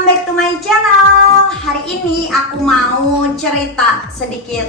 welcome back to my channel. Hari ini aku mau cerita sedikit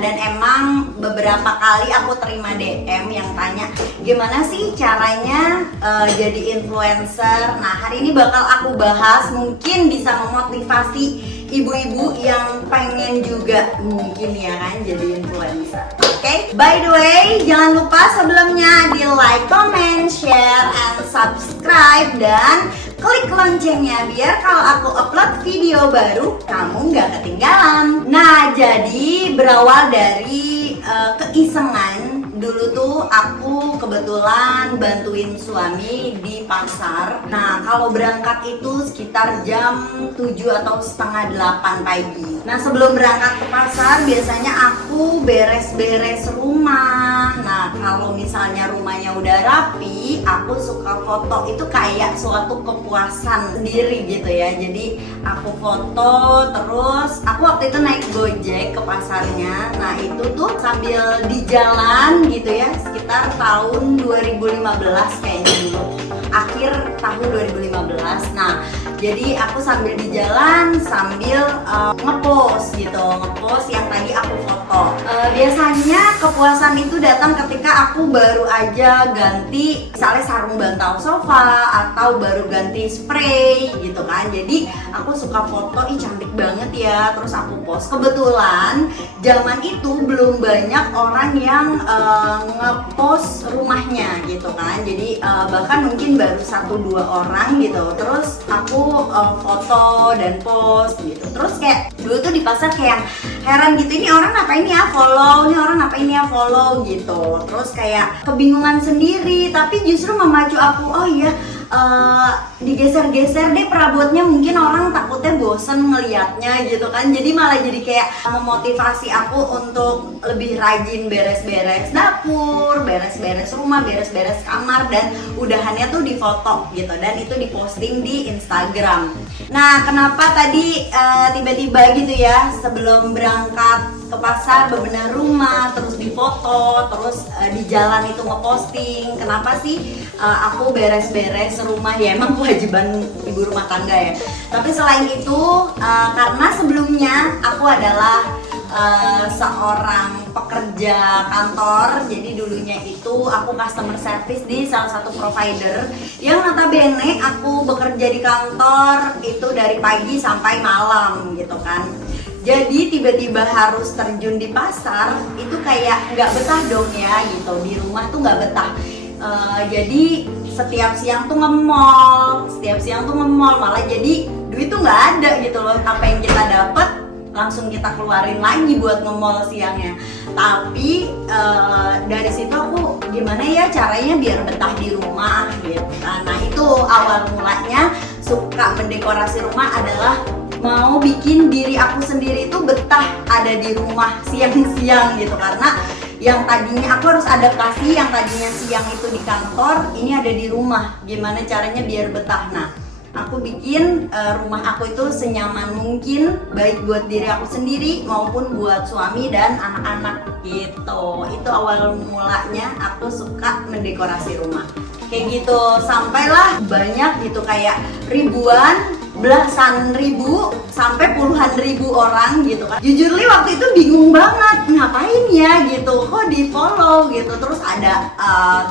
dan emang beberapa kali aku terima DM yang tanya gimana sih caranya jadi influencer. Nah, hari ini bakal aku bahas, mungkin bisa memotivasi ibu-ibu yang pengen juga mungkin ya kan jadi influencer. Oke, by the way, jangan lupa sebelumnya di like, comment, share, and subscribe dan klik loncengnya biar kalau aku upload video baru kamu nggak ketinggalan. Nah, jadi berawal dari keisengan. Dulu tuh aku kebetulan bantuin suami di pasar. Nah, kalau berangkat itu sekitar jam 7 atau setengah 8 pagi. Nah, sebelum berangkat ke pasar biasanya aku beres-beres rumah. Nah, kalau misalnya rumahnya udah rapi, aku suka foto. Itu kayak suatu kepuasan sendiri gitu ya. Jadi aku foto, terus aku waktu itu naik Gojek ke pasarnya. Nah, itu tuh sambil di jalan gitu ya, sekitar tahun 2015 kayaknya dulu, akhir tahun 2015. Nah, jadi aku sambil di jalan sambil ngepost gitu, ngepost yang tadi aku foto. Biasanya kepuasan itu datang ketika aku baru aja ganti misalnya sarung bantal sofa atau baru ganti spray gitu kan. Jadi aku suka foto, ih cantik banget ya, terus aku post. Kebetulan zaman itu belum banyak orang yang ngepost rumahnya gitu kan. Jadi bahkan mungkin baru 1-2 orang gitu. Terus aku foto dan post gitu. Terus kayak dulu tuh di pasar kayak heran gitu, ini orang ngapain ya follow, ini orang ngapain ya follow gitu. Terus kayak kebingungan sendiri, tapi justru memacu aku, oh iya, digeser-geser deh perabotnya, mungkin orang takutnya bosen ngelihatnya gitu kan. Jadi malah jadi kayak memotivasi aku untuk lebih rajin beres-beres dapur, beres-beres rumah, beres-beres kamar, dan udahannya tuh difoto gitu dan itu diposting di Instagram. Nah, kenapa tadi tiba-tiba gitu ya sebelum berangkat ke pasar bebenah rumah, terus difoto, terus di jalan itu ngeposting. Kenapa sih aku beres-beres rumah? Ya emang kewajiban ibu rumah tangga ya. Tapi selain itu karena sebelumnya aku adalah seorang pekerja kantor. Jadi dulunya itu aku customer service di salah satu provider yang notabene aku bekerja di kantor itu dari pagi sampai malam gitu kan. Jadi tiba-tiba harus terjun di pasar itu kayak nggak betah dong ya gitu. Di rumah tuh nggak betah. Jadi setiap siang tuh nge-mall, malah jadi duit tuh nggak ada gitu loh. Apa yang kita dapat langsung kita keluarin lagi buat nge-mall siangnya. Tapi dari situ aku gimana ya caranya biar betah di rumah gitu. Nah, itu awal mulanya suka mendekorasi rumah adalah mau bikin diri aku sendiri itu betah ada di rumah siang-siang gitu. Karena yang tadinya aku harus adaptasi, yang tadinya siang itu di kantor, ini ada di rumah. Gimana caranya biar betah? Nah, aku bikin rumah aku itu senyaman mungkin, baik buat diri aku sendiri maupun buat suami dan anak-anak gitu. Itu awal mulanya aku suka mendekorasi rumah kayak gitu. Sampailah banyak gitu, kayak ribuan, belasan ribu sampai puluhan ribu orang gitu kan. Jujur li waktu itu bingung banget ngapain ya gitu, kok di follow gitu. Terus ada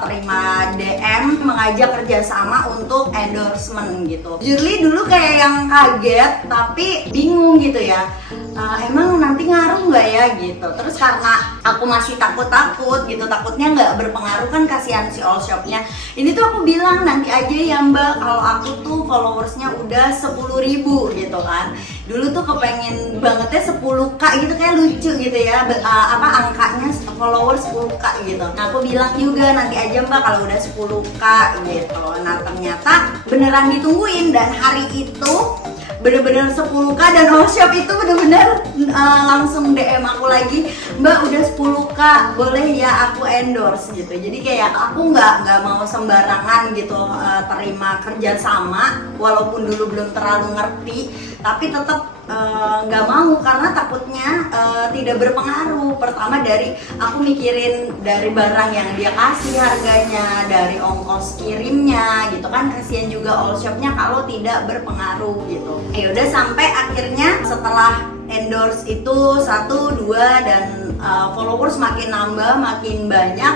terima DM mengajak kerjasama untuk endorsement gitu. Jujur li dulu kayak yang kaget tapi bingung gitu ya, emang nanti ngaruh nggak ya gitu. Terus karena aku masih takut gitu, takutnya nggak berpengaruh kan, kasihan si all shopnya. Ini tuh aku bilang nanti aja ya mbak, kalau aku tuh followersnya udah 10.000 gitu kan. Dulu tuh kepengen bangetnya 10k gitu, kayak lucu gitu ya, angkanya followers 10k gitu. Nah, aku bilang juga nanti aja mbak kalau udah 10k gitu. Nah, ternyata beneran ditungguin dan hari itu bener-bener 10k dan all shop itu bener-bener langsung DM aku lagi, mbak udah 10k boleh ya aku endorse gitu. Jadi kayak aku nggak mau sembarangan gitu terima kerjasama, walaupun dulu belum terlalu ngerti, tapi tetap nggak mau karena takutnya tidak berpengaruh. Pertama dari aku mikirin dari barang yang dia kasih harganya, dari ongkos kirimnya gitu kan, kasihan juga all shopnya kalau tidak berpengaruh gitu. Ya udah sampai akhirnya setelah endorse itu 1, 2 dan followers makin nambah, makin banyak.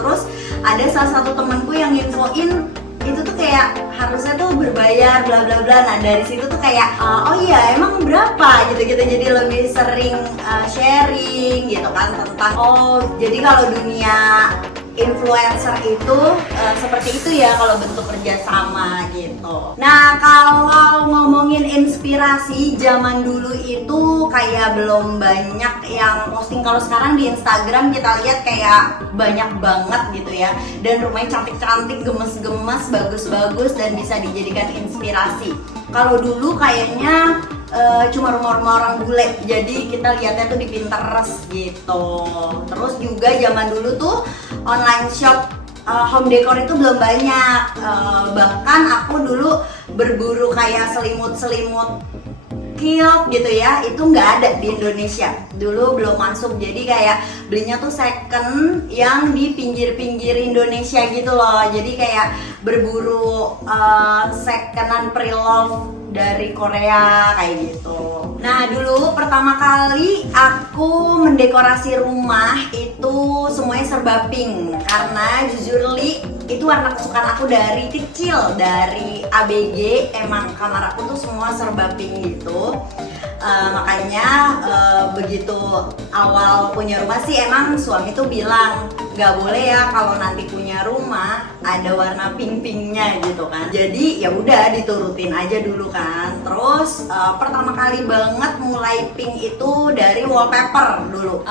Terus ada salah satu temanku yang infoin itu tuh kayak harusnya tuh berbayar bla bla bla. Nah dari situ tuh kayak oh iya emang berapa gitu gitu, jadi lebih sering sharing gitu kan tentang oh jadi kalau dunia influencer itu seperti itu ya kalau bentuk kerjasama gitu. Nah kalau ngomongin inspirasi, zaman dulu itu kayak belum banyak yang posting. Kalau sekarang di Instagram kita lihat kayak banyak banget gitu ya, dan rumahnya cantik-cantik, gemes-gemes, bagus-bagus dan bisa dijadikan inspirasi. Kalau dulu kayaknya cuma rumah-rumah orang bule, jadi kita lihatnya tuh di Pinterest gitu. Terus juga zaman dulu tuh online shop home decor itu belum banyak. Bahkan aku dulu berburu kayak selimut-selimut kilt gitu ya, itu nggak ada di Indonesia. Dulu belum masuk, jadi kayak belinya tuh second yang di pinggir-pinggir Indonesia gitu loh. Jadi kayak berburu secondan pre-love dari Korea kayak gitu. Nah dulu pertama kali aku mendekorasi rumah itu semuanya serba pink, karena jujur Li itu warna kesukaan aku dari kecil, dari ABG emang kamar aku tuh semua serba pink gitu. Makanya begitu awal punya rumah sih emang suami tuh bilang nggak boleh ya kalau nanti punya rumah ada warna pink-pinknya gitu kan. Jadi ya udah diturutin aja dulu kan. Terus pertama kali banget mulai pink itu dari wallpaper dulu.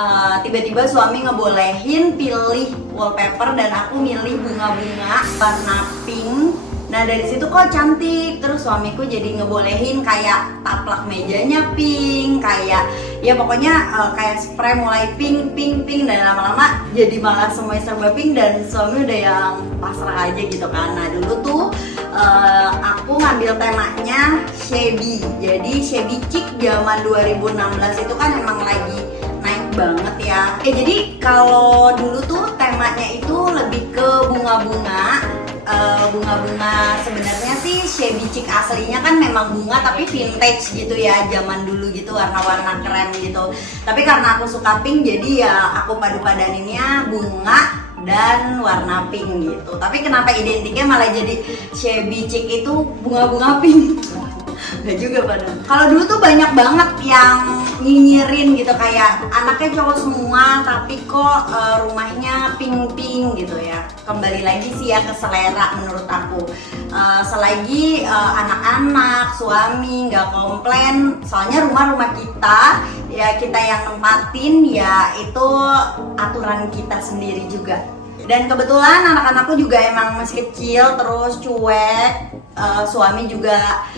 Tiba-tiba suami ngebolehin pilih wallpaper dan aku milih bunga-bunga warna pink. Nah dari situ kok cantik, terus suamiku jadi ngebolehin kayak taplak mejanya pink, kayak ya pokoknya kayak spray mulai pink, dan lama-lama jadi malah semuanya serba pink dan suami udah yang pasrah aja gitu kan. Nah dulu tuh aku ngambil temanya shabby, jadi shabby chic zaman 2016 itu kan emang lagi naik banget ya. Jadi kalau dulu tuh temanya itu lebih ke bunga-bunga. Bunga-bunga sebenarnya sih shabby chic aslinya kan memang bunga tapi vintage gitu ya, zaman dulu gitu, warna-warna krem gitu. Tapi karena aku suka pink jadi ya aku padu-padaninnya bunga dan warna pink gitu. Tapi kenapa identiknya malah jadi shabby chic itu bunga-bunga pink? Gak juga padahal. Kalau dulu tuh banyak banget yang nyinyirin gitu, kayak anaknya cowok semua tapi kok rumahnya pink-pink gitu ya. Kembali lagi sih ya ke selera menurut aku. Selagi anak-anak, suami nggak komplain, soalnya rumah-rumah kita ya kita yang nempatin ya, itu aturan kita sendiri juga. Dan kebetulan anak-anakku juga emang masih kecil, terus cuek. Suami juga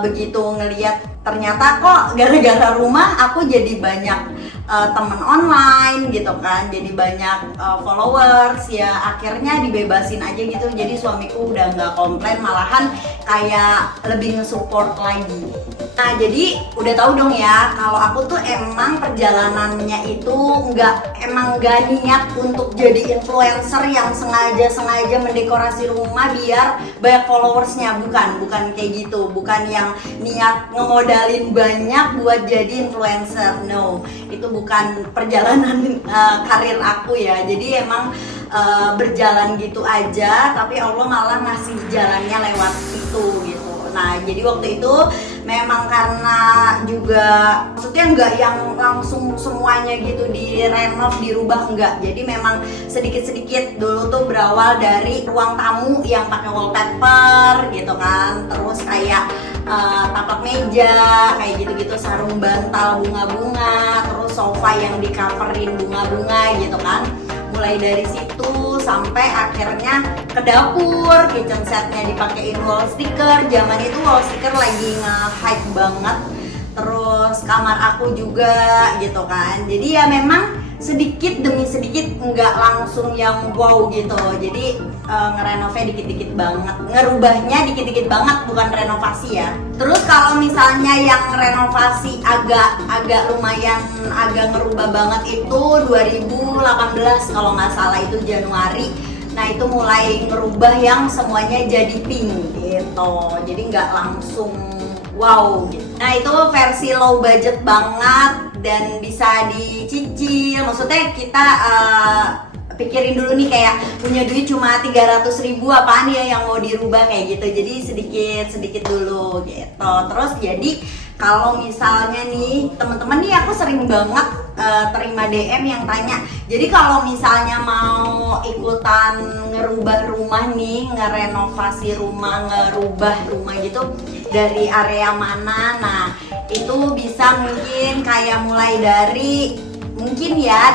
begitu ngeliat ternyata kok gara-gara rumah aku jadi banyak temen online gitu kan, jadi banyak followers ya, akhirnya dibebasin aja gitu. Jadi suamiku udah nggak komplain, malahan kayak lebih nge-support lagi. Nah jadi udah tahu dong ya kalau aku tuh emang perjalanannya itu emang gak niat untuk jadi influencer yang sengaja mendekorasi rumah biar banyak followersnya, bukan kayak gitu, bukan yang niat ngemodalin banyak buat jadi influencer, no, itu bukan perjalanan karir aku ya. Jadi emang berjalan gitu aja, tapi Allah malah ngasih jalannya lewat itu gitu. Nah jadi waktu itu memang karena juga maksudnya nggak yang langsung semuanya gitu direnov, dirubah, enggak. Jadi memang sedikit-sedikit dulu tuh berawal dari ruang tamu yang pakai wallpaper gitu kan, terus kayak tapak meja kayak gitu-gitu, sarung bantal bunga-bunga, terus sofa yang di coverin bunga-bunga gitu kan. Mulai dari situ sampai akhirnya ke dapur, kitchen setnya dipakein wall sticker. Zaman itu wall sticker lagi nge-hype banget. Terus kamar aku juga gitu kan. Jadi ya memang sedikit demi sedikit, nggak langsung yang wow gitu. Jadi ngerenovnya dikit-dikit banget, ngerubahnya dikit-dikit banget, bukan renovasi ya. Terus kalau misalnya yang renovasi agak lumayan agak ngerubah banget itu 2018 kalau nggak salah, itu Januari. Nah itu mulai ngerubah yang semuanya jadi pink gitu, jadi nggak langsung wow gitu. Nah itu versi low budget banget dan bisa dicicil. Maksudnya kita pikirin dulu nih, kayak punya duit cuma 300.000 apaan ya yang mau dirubah kayak gitu. Jadi sedikit dulu gitu. Terus jadi kalau misalnya nih teman-teman nih, aku sering banget terima DM yang tanya, jadi kalau misalnya mau ikutan ngerubah rumah nih, ngerenovasi rumah, ngerubah rumah gitu, dari area mana? Nah itu bisa mungkin kayak mulai dari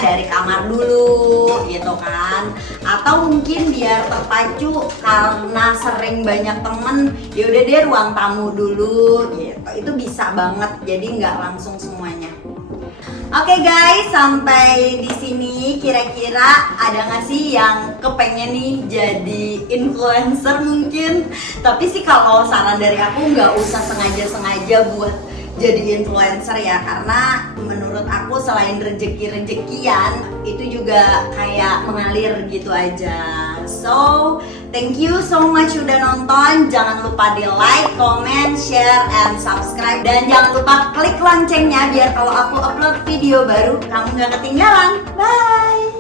dari kamar dulu gitu kan, atau mungkin biar terpacu karena sering banyak temen, yaudah deh ruang tamu dulu gitu. Itu bisa banget, jadi nggak langsung semuanya. Oke guys, sampai di sini kira-kira ada nggak sih yang kepengen nih jadi influencer mungkin? Tapi sih kalau saran dari aku, nggak usah sengaja buat jadi influencer ya, karena menurut aku selain rezeki-rezekian itu juga kayak mengalir gitu aja. So thank you so much udah nonton. Jangan lupa di like, comment, share, and subscribe, dan jangan lupa klik loncengnya biar kalau aku upload video baru kamu gak ketinggalan. Bye.